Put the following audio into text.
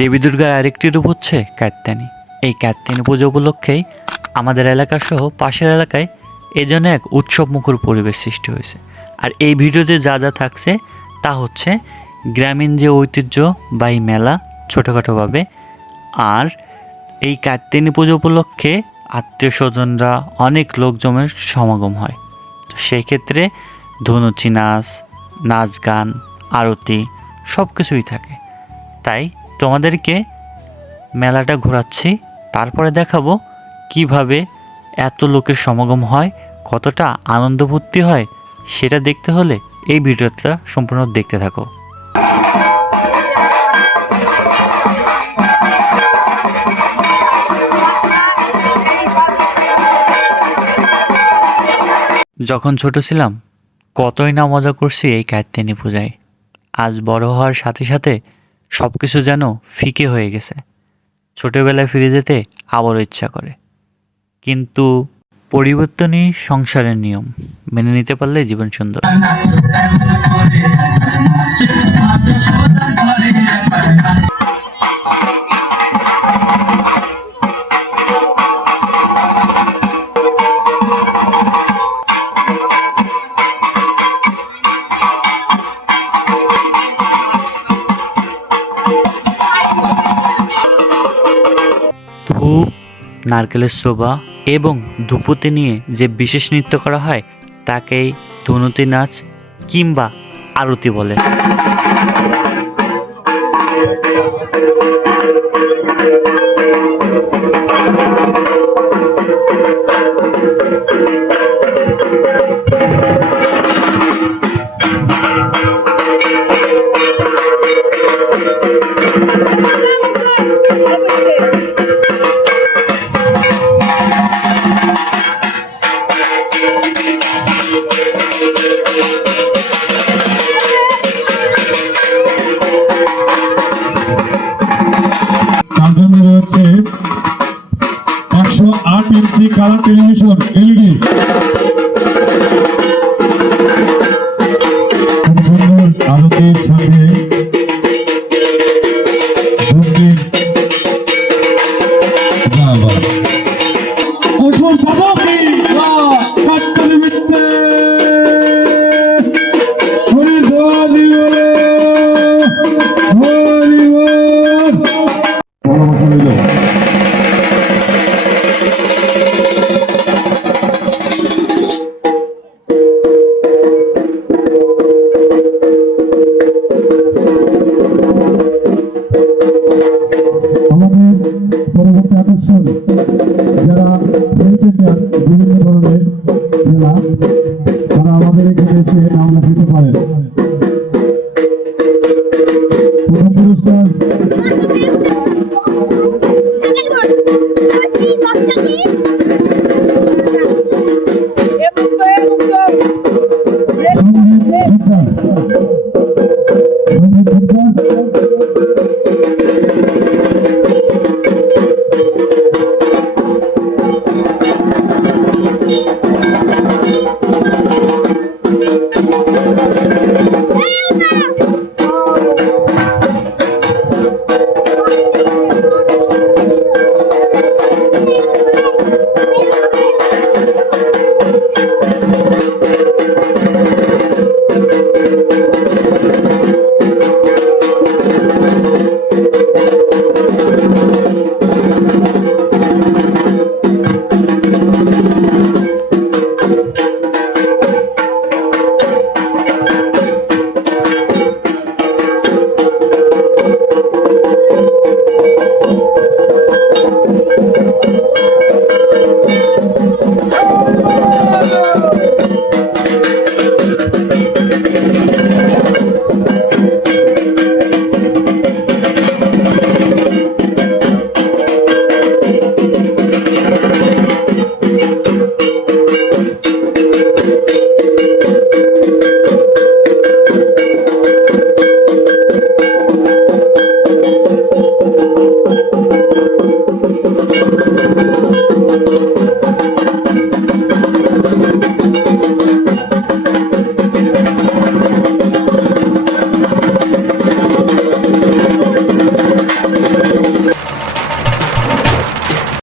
দেবী দুর্গার আরেকটি রূপ হচ্ছে কাত্যায়নী। এই কাত্যায়নী পুজো উপলক্ষেই আমাদের এলাকা সহ পাশের এলাকায় এই জন্য এক উৎসবমুখর পরিবেশ সৃষ্টি হয়েছে। আর এই ভিডিওতে যা যা থাকছে তা হচ্ছে গ্রামীণ যে ঐতিহ্য বা এই মেলা ছোটোখাটোভাবে। আর এই কাত্যায়নী পুজো উপলক্ষে আত্মীয় স্বজনরা অনেক লোকজনের সমাগম হয়। সেই ক্ষেত্রে ধুনুচি নাচ, নাচ গান, আরতি সব কিছুই থাকে। তাই তোমাদেরকে মেলাটা ঘোরাচ্ছি, তারপরে দেখাবো কিভাবে এত লোকের সমাগম হয়, কতটা আনন্দ ভর্তি হয়। সেটা দেখতে হলে এই ভিডিওটা সম্পূর্ণ দেখতে থাকো। যখন ছোট ছিলাম কতই না মজা করছি এই কাত্যায়নী পূজায়। আজ বড় হওয়ার সাথে সাথে সব কিছু যেন ফিকে হয়ে গেছে। ছোটবেলায় ফিরে যেতে আবারও ইচ্ছা করে, কিন্তু পরিবর্তনই সংসারের নিয়ম, মেনে নিতে পারলে জীবন সুন্দর। ধূপ, নারকেলের শোভা এবং ধূপতি নিয়ে যে বিশেষ নৃত্য করা হয় তাকেই ধুনুতি নাচ কিংবা আরতি বলে।